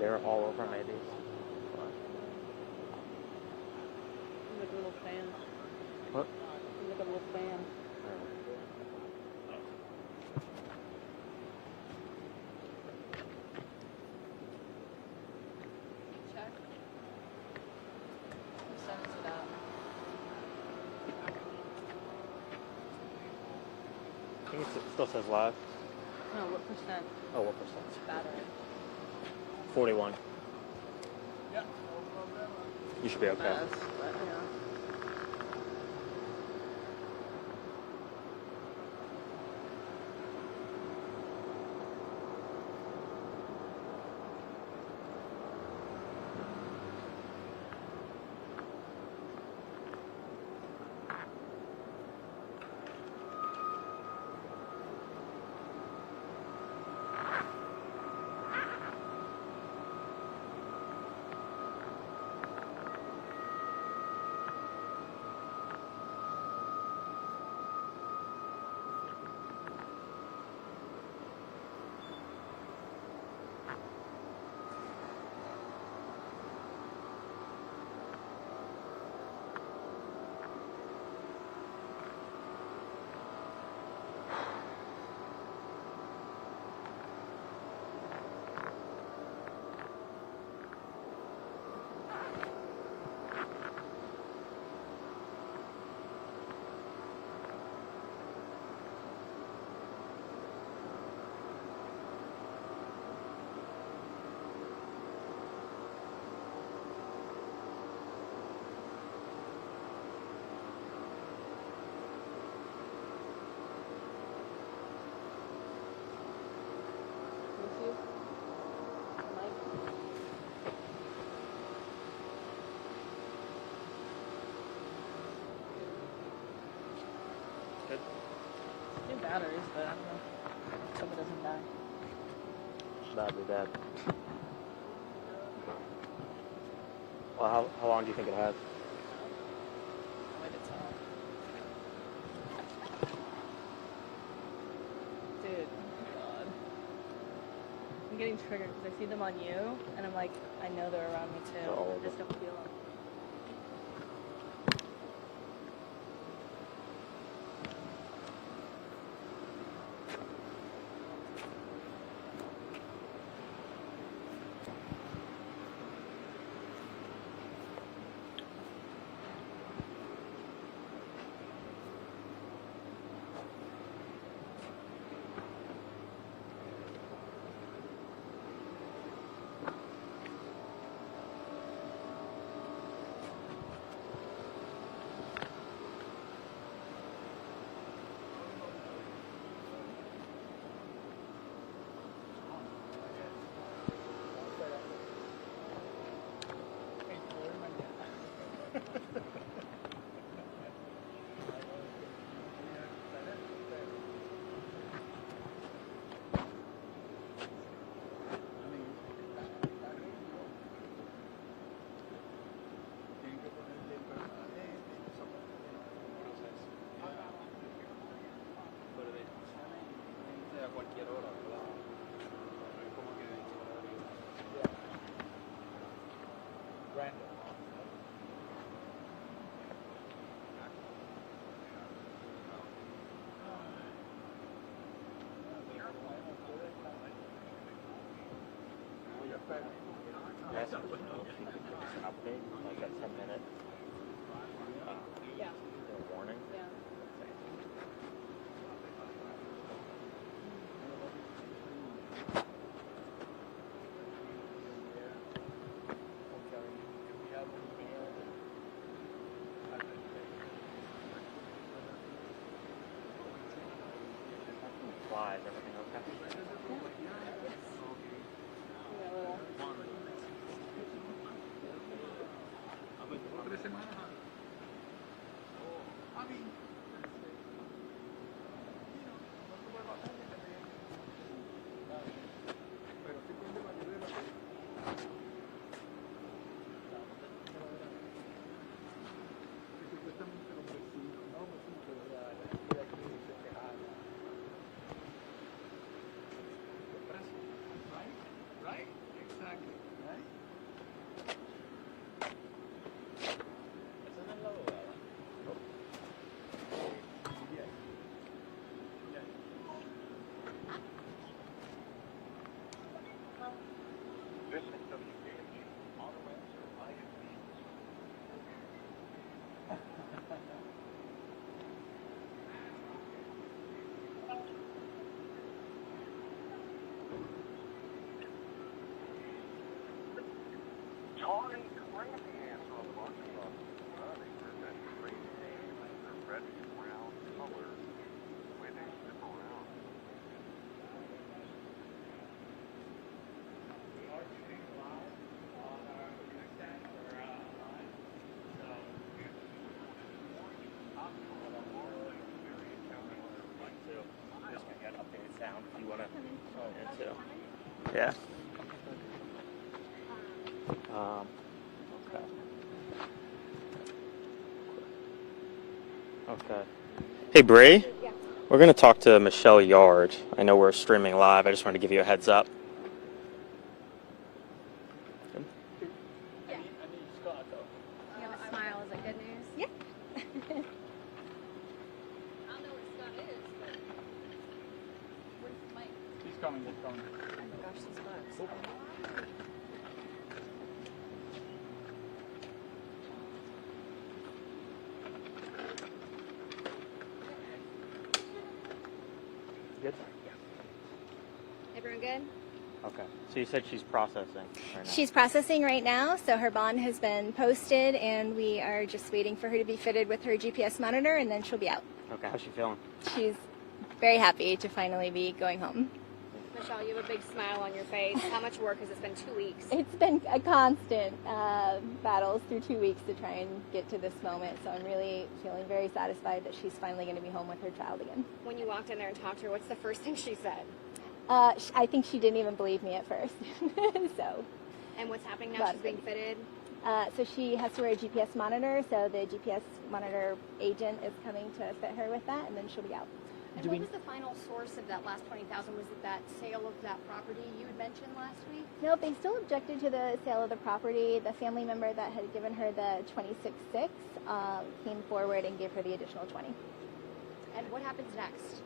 they're all over maybe. Like a little fan. What? Like a little fan. Check. Who sends it out? I think it still says live. No, what percent? Oh, what percent? Battery. 41. You should be okay. But, yeah. New batteries, but I don't know. Hope it doesn't die. That'd be bad. Well, how long do you think it has? Wait, it's on. Dude, oh my god. I'm getting triggered because I see them on you, and I'm like, I know they're around me too. They're all I over. just don't feel them. Yes, if you could give us an update, like a 10-minute Yeah. warning. Yeah. Sound if you want to. Yeah. Okay. Hey, Bree. Yeah. We're going to talk to Michelle Yard. I know we're streaming live. I just wanted to give you a heads up. You have a smile. Is it good news? Yeah. I don't know where Scott is, but where's Mike? He's coming. Oh my gosh, these bugs. Good? Everyone good? Okay. So you said she's processing right now. She's processing right now, so her bond has been posted, and we are just waiting for her to be fitted with her GPS monitor, and then she'll be out. Okay. How's she feeling? She's very happy to finally be going home. Michelle, you have a big smile on your face. How much work has it been? 2 weeks? It's been a constant battles through 2 weeks to try and get to this moment, so I'm really feeling very satisfied that she's finally going to be home with her child again. When you walked in there and talked to her, what's the first thing she said? I think she didn't even believe me at first. And what's happening now? She's being fitted? So she has to wear a GPS monitor, so the GPS monitor agent is coming to fit her with that, and then she'll be out. And what was the final source of that last $20,000? Was it that sale of that property you had mentioned last week? No, they still objected to the sale of the property. The family member that had given her the $26,600 came forward and gave her the additional $20,000. And what happens next?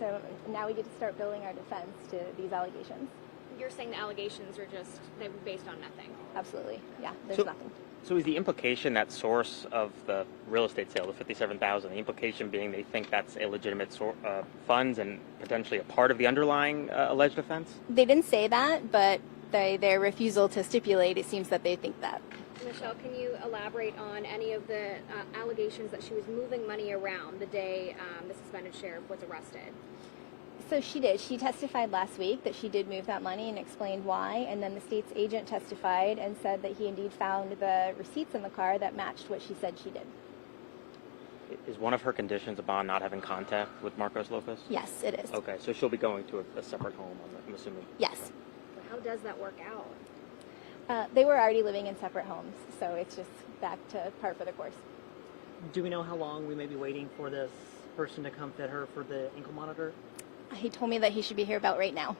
So now we get to start building our defense to these allegations. You're saying the allegations are just they were based on nothing? Absolutely, yeah. There's So- nothing. So is the implication that source of the real estate sale, the $57,000, the implication being they think that's illegitimate funds and potentially a part of the underlying alleged offense? They didn't say that, but their refusal to stipulate, it seems that they think that. Michelle, can you elaborate on any of the allegations that she was moving money around the day the suspended sheriff was arrested? So she did. She testified last week that she did move that money and explained why. And then the state's agent testified and said that he indeed found the receipts in the car that matched what she said she did. Is one of her conditions upon not having contact with Marcos Lopez? Yes, it is. Okay, so she'll be going to a separate home, I'm assuming. Yes. But how does that work out? They were already living in separate homes, so it's just back to par for the course. Do we know how long we may be waiting for this person to come fit her for the ankle monitor? He told me that he should be here about right now.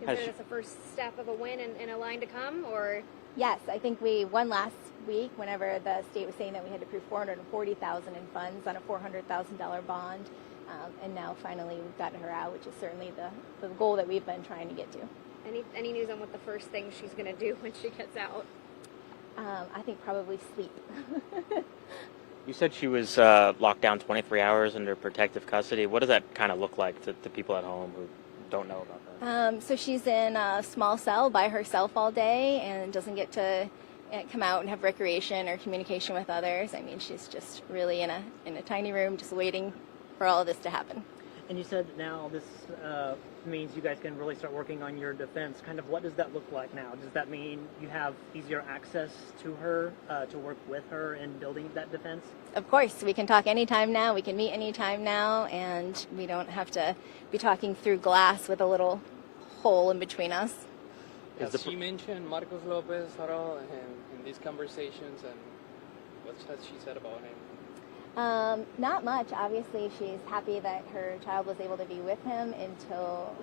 You consider this a first step of a win in a line to come, or? Yes, I think we won last week whenever the state was saying that we had to prove $440,000 in funds on a $400,000 bond, and now finally we've got her out, which is certainly the goal that we've been trying to get to. Any news on what the first thing she's going to do when she gets out? I think probably sleep. You said she was locked down 23 hours under protective custody. What does that kind of look like to people at home who don't know about that? So she's in a small cell by herself all day and doesn't get to come out and have recreation or communication with others. I mean, she's just really in a tiny room just waiting for all of this to happen. And you said now this means you guys can really start working on your defense. Kind of what does that look like now? Does that mean you have easier access to her, to work with her in building that defense? Of course, we can talk anytime now. We can meet anytime now, and we don't have to be talking through glass with a little hole in between us. Has she mentioned Marcos Lopez at all in these conversations, and what has she said about him? Not much. Obviously, she's happy that her child was able to be with him until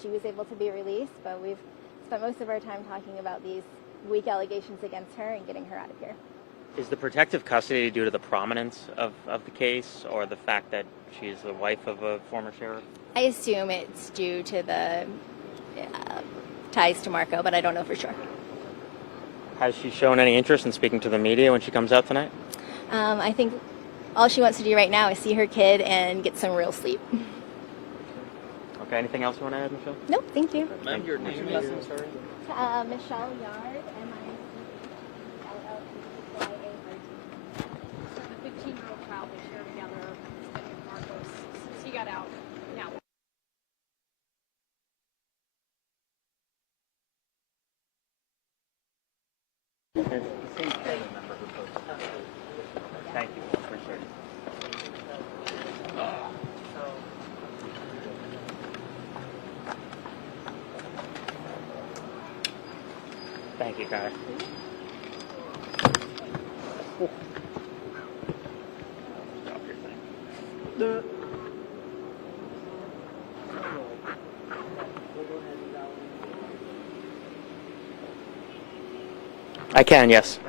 she was able to be released, but we've spent most of our time talking about these weak allegations against her and getting her out of here. Is the protective custody due to the prominence of the case or the fact that she's the wife of a former sheriff? I assume it's due to the ties to Marco, but I don't know for sure. Has she shown any interest in speaking to the media when she comes out tonight? I think all she wants to do right now is see her kid and get some real sleep. Okay, anything else you want to add, Michelle? Nope, thank you. Ma'am, your name is? Michelle Yard, same family member who posted. Thank you. Appreciate it. Thank you, guys. Stop your thing. I can, yes.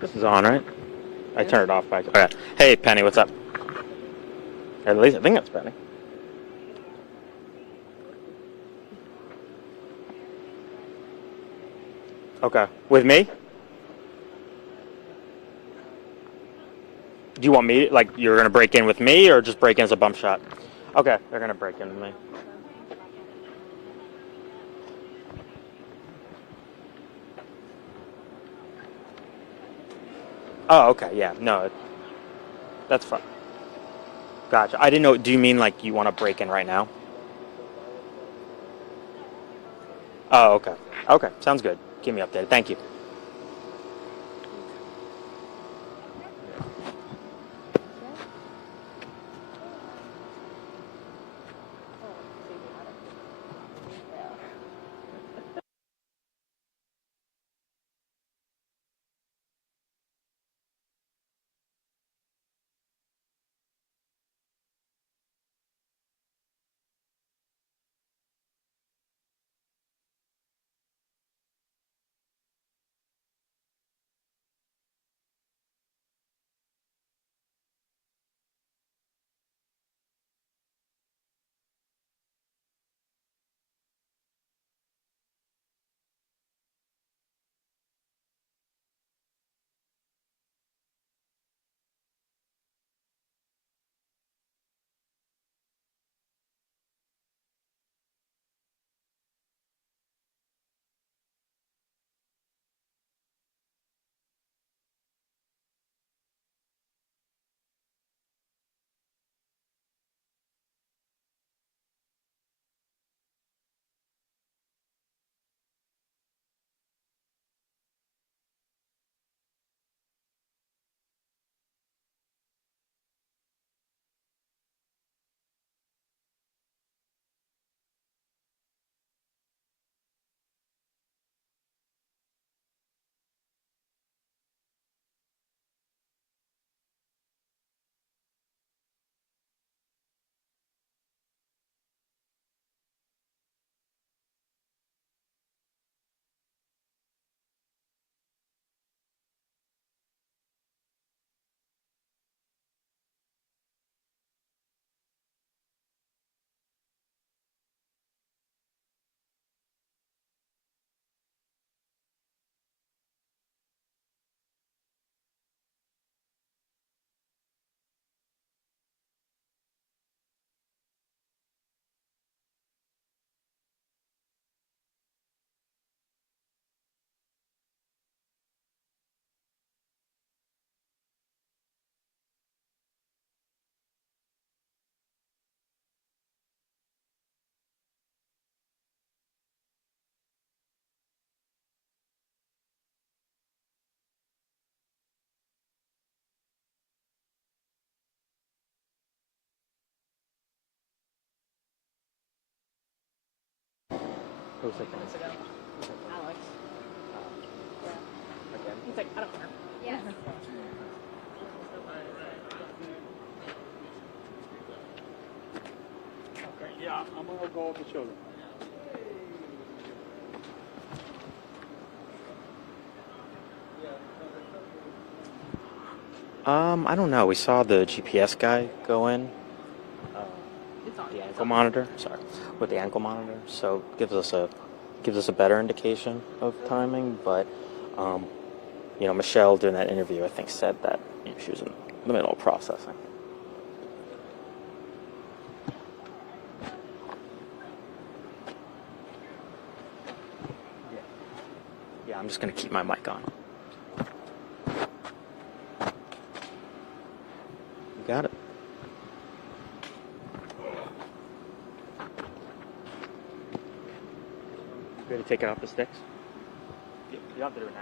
This is on, right? I turned it off by. Okay. Hey, Penny, what's up? At least I think that's Penny. Okay. With me? Do you want me, like, you're going to break in with me or just break in as a bump shot? Okay, they're going to break in with me. Oh, okay, yeah, no, that's fine. Gotcha. I didn't know, do you mean, like, you want to break in right now? Oh, okay. Okay, sounds good. Keep me updated. Thank you. Who's like Minutes ago. Alex. again? He's like, I don't care. Yes. Okay, yeah, I'm gonna go over the shoulder. I don't know. We saw the GPS guy go in. It's on. The ankle monitor. Sorry, with the ankle monitor. So gives us a better indication of timing. But Michelle during that interview, I think, said that she was in the middle of processing. Yeah, I'm just gonna keep my mic on. You got it. You ready to take it off the sticks? You don't have to do it now.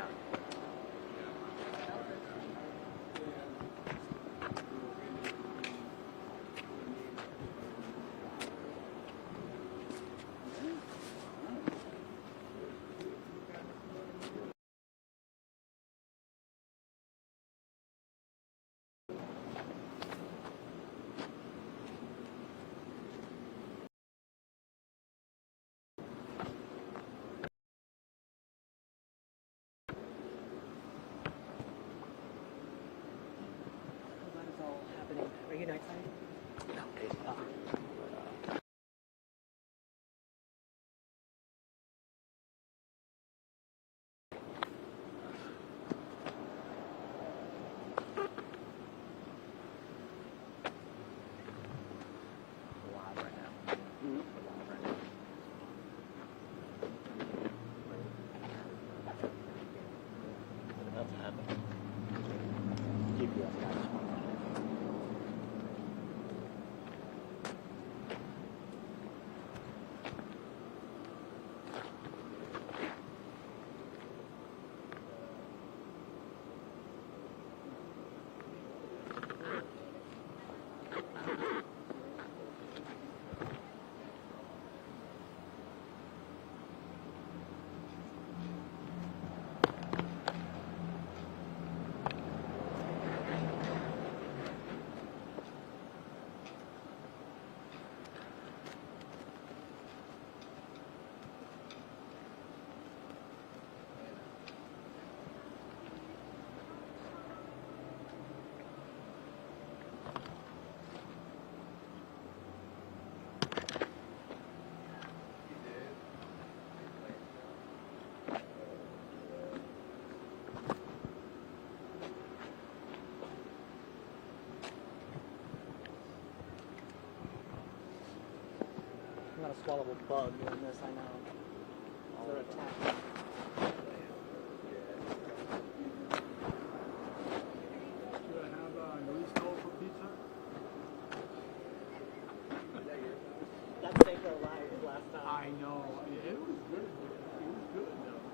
That is all happening. Are you not excited? I'm not a swallowable bug doing this, I know. They're attacking. Should I have Luis for pizza? That saved our lives last time. I know. It was good. It was good though.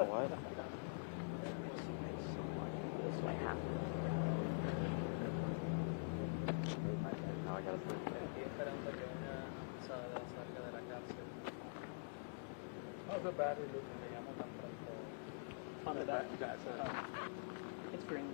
know what? She makes so much. This might happen. Now I gotta put it. Estoy esperando que una salga de la cárcel. How's the battery looking? Le llamo tan pronto. On the back. That's It's green.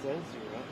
Says you're up.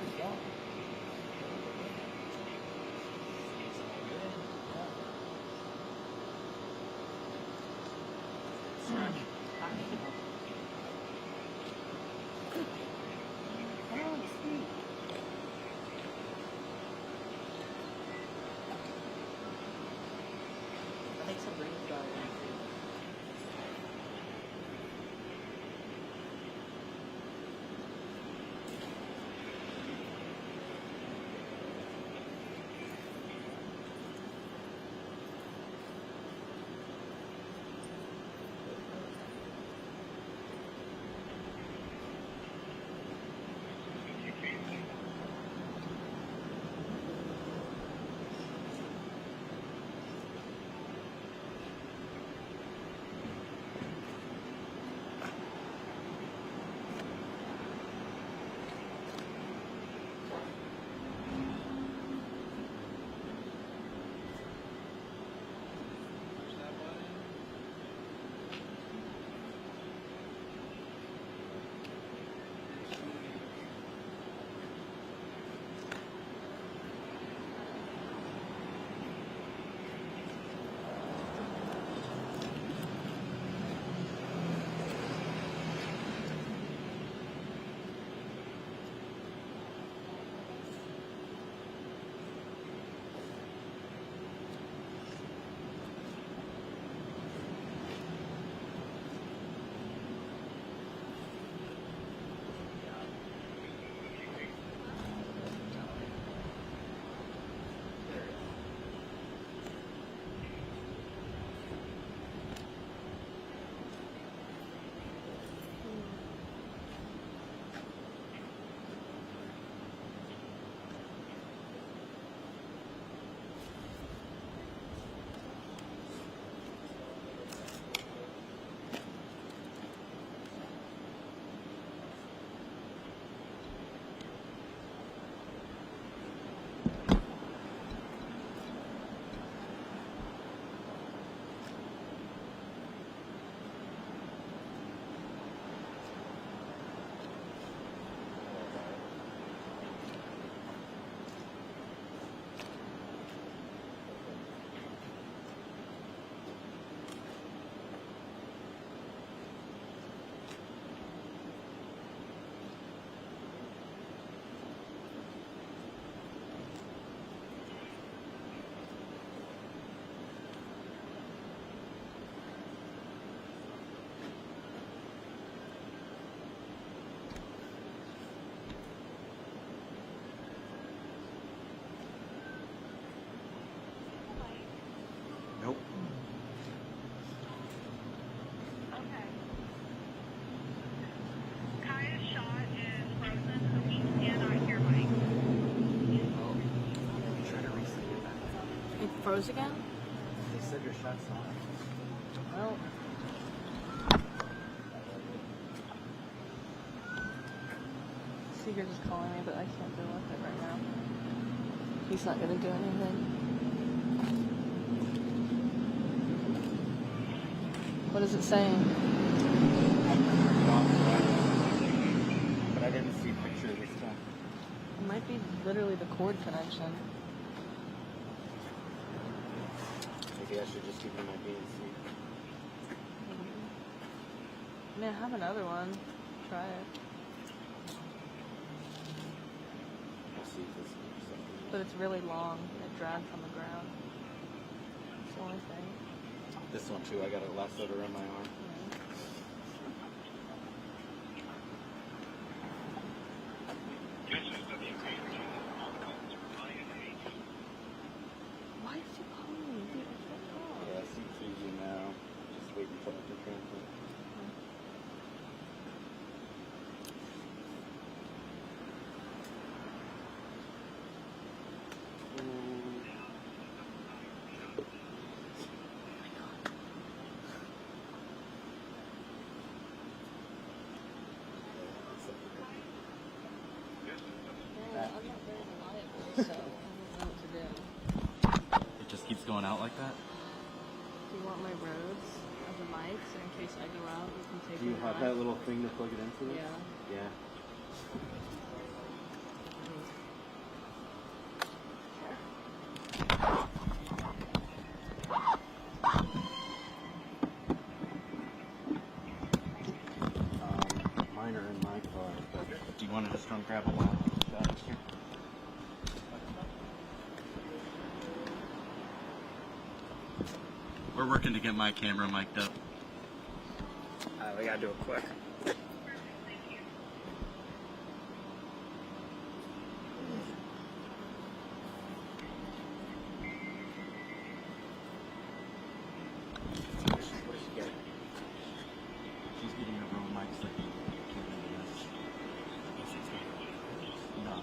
I think Sabrina's got it. Nope. Okay. Kaya's shot is frozen, so he cannot hear Mike. Try to reset it back. It froze again? They said your shot's on. Well, Seeger's just calling me, but I can't deal with it right now. He's not gonna do anything. What is it saying? But I didn't see pictures this time. It might be literally the cord connection. Maybe I should just give you my BNC. I mean, I have another one. Try it. I'll see if this is something. But it's really long. It drags on the ground. That's the only thing. This one too, I got a lasso around my arm. Why is he calling me? Dude, I can't call. Yeah, I see through you now. Just waiting for it to transfer. I'm not very reliable, so I don't know what to do. It just keeps going out like that? Do you want my Rhodes as a mic, so in case I go out, you can take Do you it have out? that little thing to plug it into this? Yeah. Yeah. want to just go and grab a while? Here. We're working to get my camera mic'd up. We gotta do it quick. She's getting her own mic so he can't really No.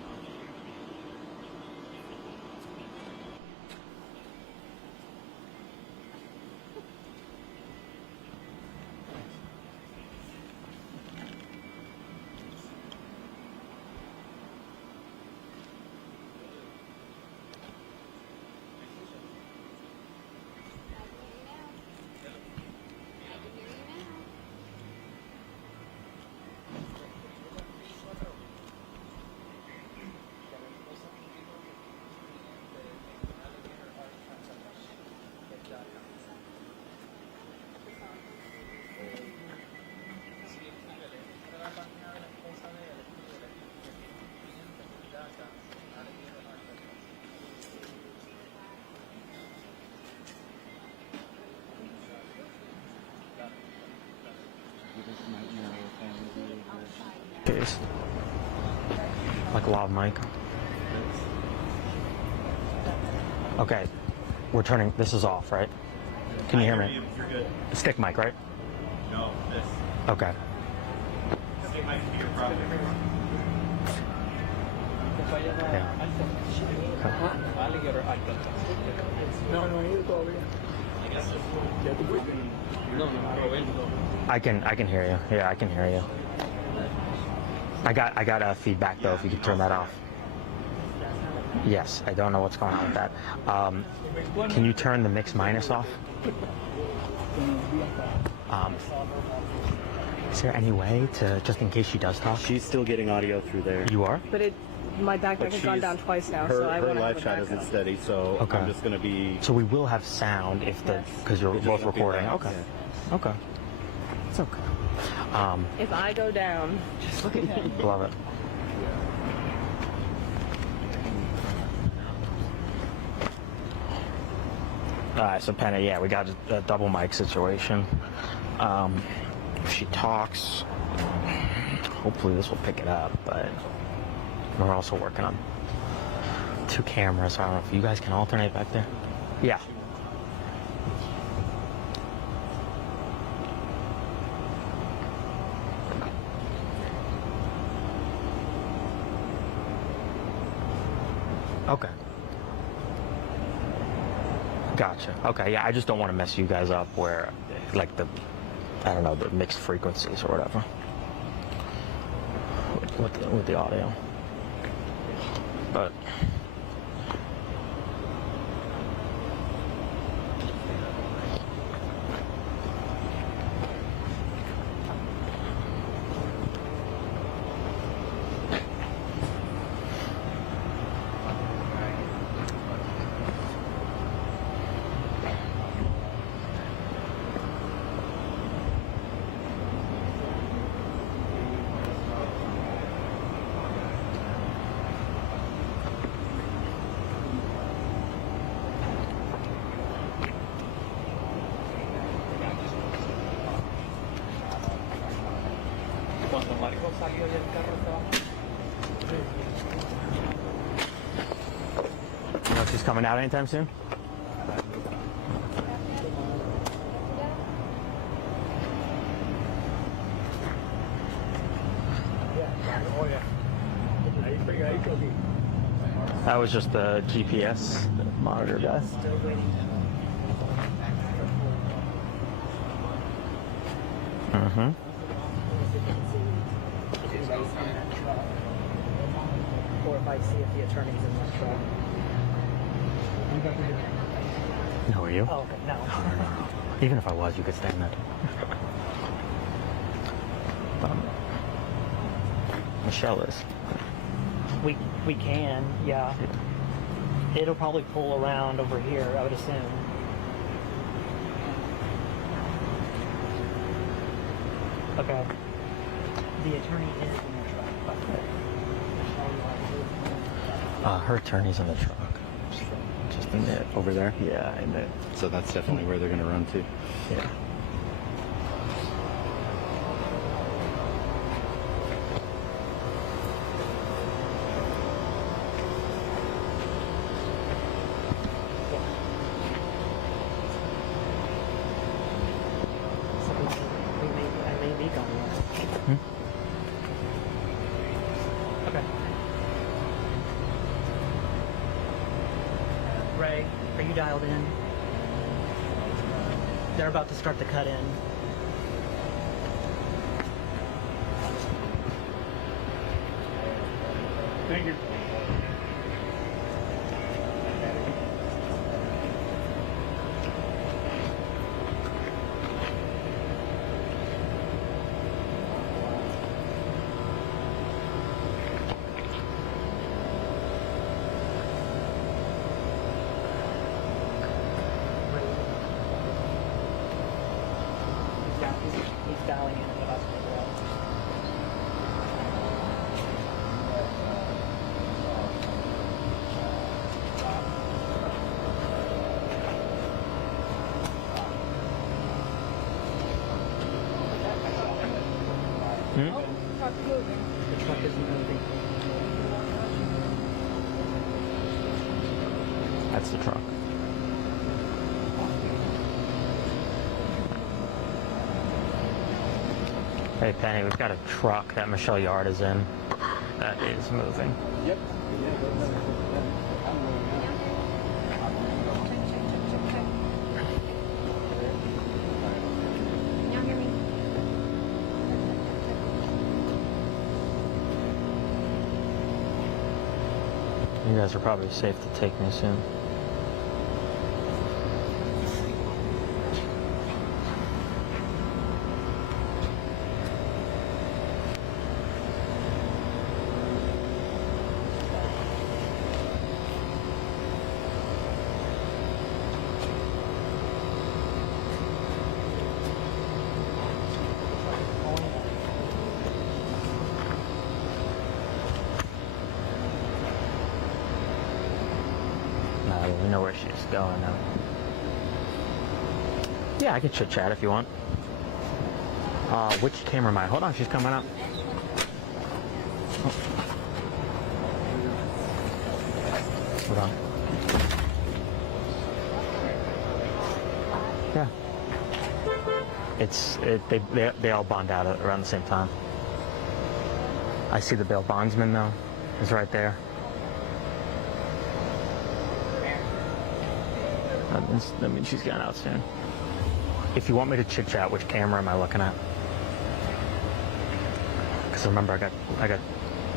Case. Like lav mic. Okay, we're turning. This is off, right? Can you hear me? You're good. Stick mic, right? No, this. Okay. Stick mic to your problem. Yeah. I can hear you. Yeah, I can hear you. I got a feedback though. If you could turn that off. Yes, I don't know what's going on with that. Can you turn the mix minus off? Is there any way to, just in case she does talk? She's still getting audio through there. You are? But my backpack has gone down twice now, so I her want to live shot isn't steady, so okay. I'm just going to be... So we will have sound if the, because you're both recording. Okay. Yeah. Okay. It's okay. If I go down, just look at him. Love it. Alright, so Penny, yeah, we got a double mic situation. If she talks, hopefully this will pick it up, but we're also working on 2 cameras, so I don't know if you guys can alternate back there. Yeah. Okay. Gotcha. Okay, yeah, I just don't want to mess you guys up where, like, I don't know, the mixed frequencies or whatever with the audio. But you know she's coming out anytime soon? That was just the GPS monitor guy. Mm-hmm. Or if I see if the attorney's in that truck. No, are you? Oh, okay. No. No. Even if I was, you could stand that. Michelle is. We can, yeah. It'll probably pull around over here, I would assume. Okay. The attorney is in the truck. Her attorney's in the truck. Just in it. Over there? Yeah, in it. So that's definitely where they're going to run to. Yeah. I may be going. Okay. Ray, are you dialed in? They're about to start the cut in. Thank you. He's dialing in and about to figure out. Oh, truck moving. The truck isn't moving. That's the truck. Hey Penny, we've got a truck that Michelle Yard is in that is moving. Yep. Can y'all hear me? You guys are probably safe to take me soon. We know where she's going now. Yeah, I can chit chat if you want. Which camera am I? Hold on, she's coming up. Hold on. Yeah. They all bond out around the same time. I see the bail bondsman though. Is right there. That means she's getting out soon. If you want me to chit chat, which camera am I looking at? Because remember, I got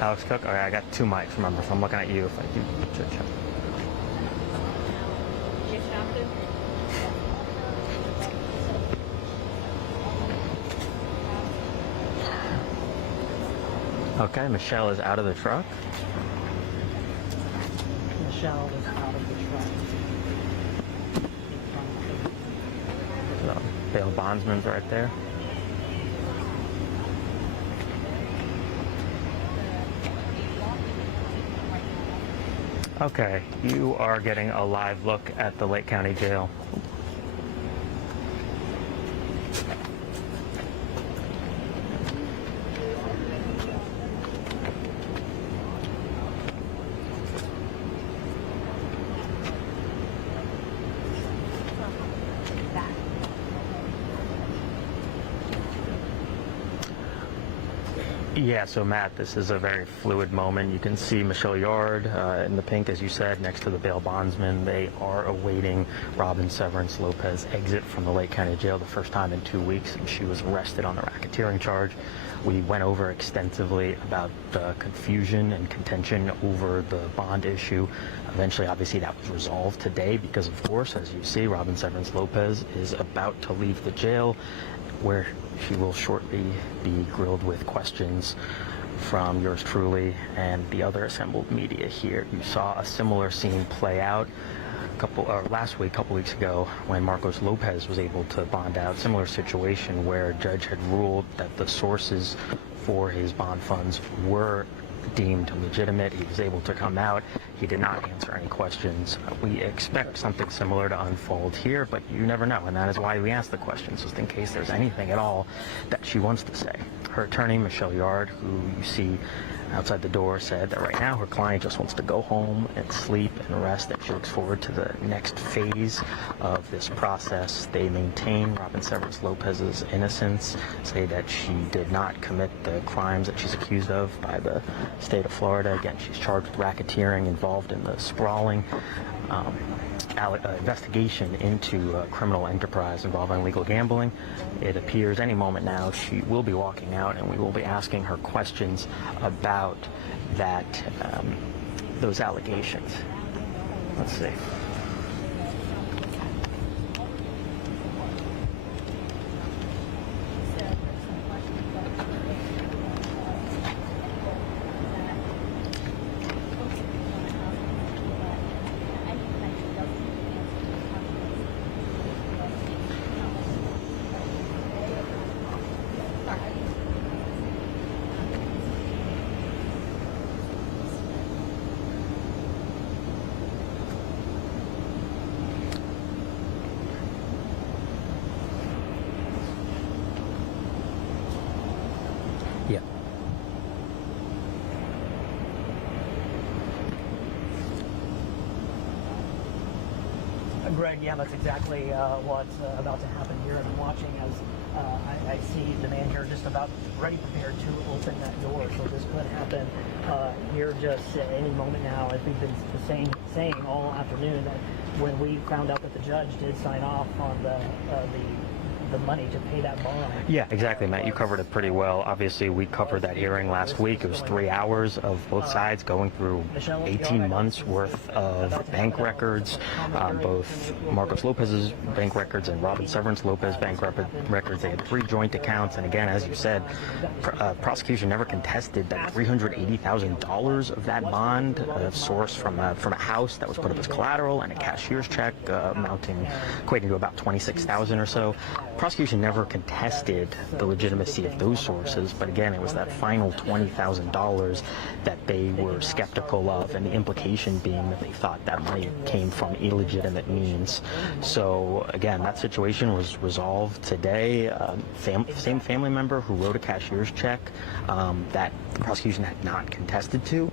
Alex Cook. Okay, I got two mics. Remember, so I'm looking at you if I do chit chat. Okay, Michelle is out of the truck. Michelle is out of the truck. So, bail bondsman's right there. Okay, you are getting a live look at the Lake County Jail. Yeah, so Matt, this is a very fluid moment. You can see Michelle Yard in the pink, as you said, next to the bail bondsman. They are awaiting Robin Severance Lopez exit from the Lake County Jail the first time in 2 weeks, and she was arrested on the racketeering charge. We went over extensively about the confusion and contention over the bond issue. Eventually, obviously, that was resolved today because, of course, as you see, Robin Severance Lopez is about to leave the jail, where she will shortly be grilled with questions from yours truly and the other assembled media here. You saw a similar scene play out last week, a couple weeks ago, when Marcos Lopez was able to bond out. Similar situation where a judge had ruled that the sources for his bond funds were deemed legitimate. He was able to come out. He did not answer any questions. We expect something similar to unfold here, but you never know, and that is why we ask the questions, just in case there's anything at all that she wants to say. Her attorney, Michelle Yard, who you see outside the door, said that right now her client just wants to go home and sleep and rest, and she looks forward to the next phase of this process. They maintain Robin Severance Lopez's innocence, say that she did not commit the crimes that she's accused of by the state of Florida. Again, she's charged with racketeering involved in the sprawling investigation into a criminal enterprise involving illegal gambling. It appears any moment now she will be walking out, and we will be asking her questions about that, those allegations. Let's see. Yeah. Greg, yeah, that's exactly what's about to happen here. And I'm watching as I see the man here just about ready, prepared to open that door. So this could happen here just any moment now. As we've been saying all afternoon, that when we found out that the judge did sign off on the money to pay that bond. Yeah, exactly, Matt. You covered it pretty well. Obviously, we covered that hearing last week. It was 3 hours of both sides going through 18 months worth of bank records, both Marcos Lopez's bank records and Robin Severance Lopez bank records. They had 3 joint accounts. And again, as you said, prosecution never contested that $380,000 of that bond sourced from a house that was put up as collateral and a cashier's check equating to about $26,000 or so. Prosecution never contested the legitimacy of those sources, but again, it was that final $20,000 that they were skeptical of, and the implication being that they thought that money came from illegitimate means. So again, that situation was resolved today. Same family member who wrote a cashier's check that the prosecution had not contested to,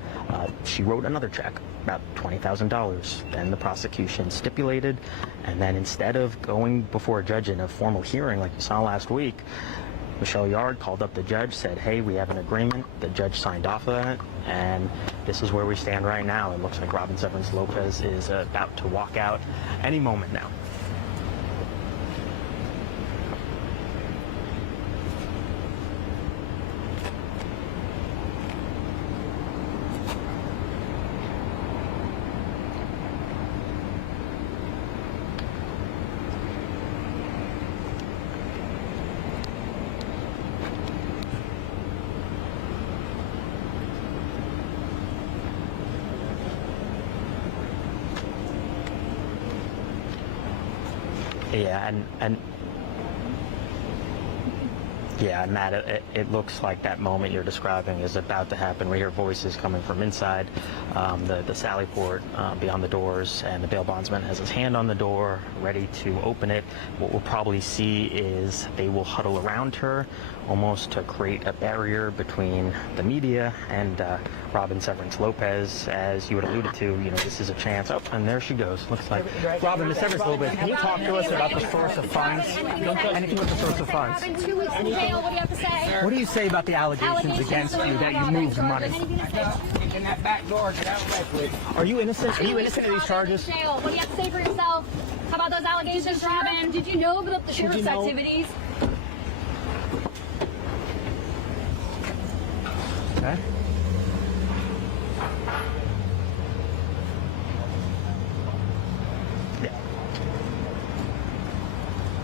she wrote another check, about $20,000. Then the prosecution stipulated, and then instead of going before a judge in a formal hearing like you saw last week, Michelle Yard called up the judge, said, hey, we have an agreement. The judge signed off on it, and this is where we stand right now. It looks like Robin Severance Lopez is about to walk out any moment now. Yeah, and Matt, it looks like that moment you're describing is about to happen. We hear voices coming from inside the Sally port beyond the doors, and the bail bondsman has his hand on the door, ready to open it. What we'll probably see is they will huddle around her, almost to create a barrier between the media and Robin Severance Lopez. As you had alluded to, you know, this is a chance. Oh, and there she goes. Looks like Robin Severance Lopez. Can you talk to us about the source of funds? Anything with the source of funds? Robin, 2 weeks in jail. What do you have to say? What do you say about the allegations against you that you moved money? In that back door, get out that quick. Are you innocent? Are you innocent of these charges? Jail. What do you have to say for yourself? How about those allegations, Robin? Did you know about the sheriff's activities? Okay. Yeah.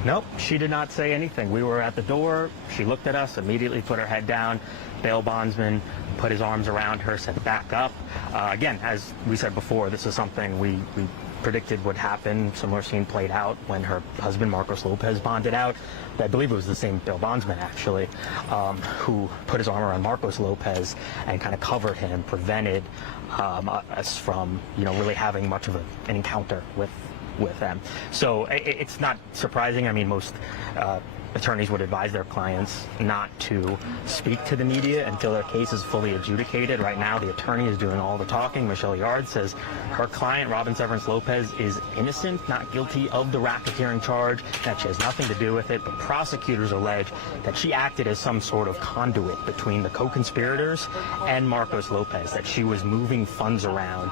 Nope, she did not say anything. We were at the door. She looked at us, immediately put her head down. Bail bondsman put his arms around her, said back up. Again, as we said before, this is something we predicted would happen. Similar scene played out when her husband, Marcos Lopez, bonded out. I believe it was the same bail bondsman, actually, who put his arm around Marcos Lopez and kind of covered him, prevented us from, really having much of an encounter with them. So it's not surprising. I mean, most attorneys would advise their clients not to speak to the media until their case is fully adjudicated. Right now, the attorney is doing all the talking. Michelle Yard says her client, Robin Severance Lopez, is innocent, not guilty of the racketeering charge, that she has nothing to do with it. But prosecutors allege that she acted as some sort of conduit between the co-conspirators and Marcos Lopez, that she was moving funds around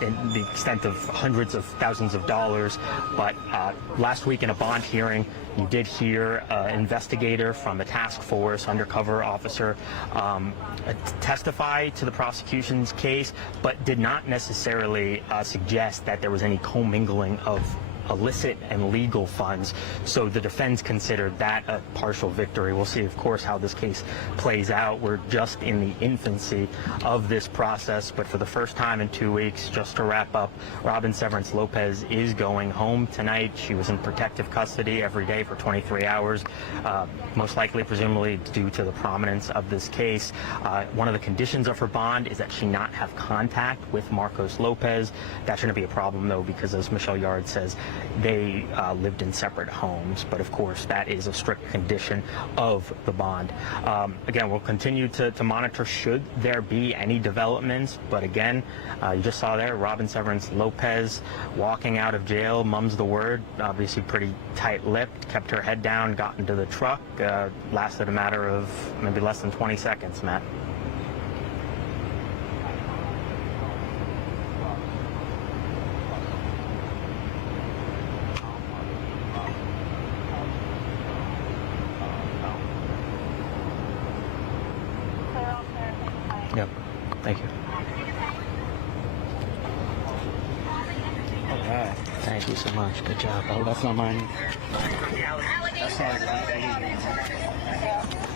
in the extent of hundreds of thousands of dollars. But last week in a bond hearing, you did hear an investigator from the task force, undercover officer, testify to the prosecution's case, but did not necessarily suggest that there was any commingling of illicit and legal funds. So the defense considered that a partial victory. We'll see, of course, how this case plays out. We're just in the infancy of this process, but for the first time in 2 weeks, just to wrap up, Robin Severance Lopez is going home tonight. She was in protective custody every day for 23 hours, most likely, presumably, due to the prominence of this case. One of the conditions of her bond is that she not have contact with Marcos Lopez. That shouldn't be a problem, though, because as Michelle Yard says, they lived in separate homes, but of course that is a strict condition of the bond. Again, we'll continue to monitor should there be any developments, but again, you just saw there Robin Severance Lopez walking out of jail, mum's the word, obviously pretty tight-lipped, kept her head down, got into the truck, lasted a matter of maybe less than 20 seconds, Matt. Yep. Thank you. All right. Thank you so much. Good job. Oh, that's not mine. Allegations. That's not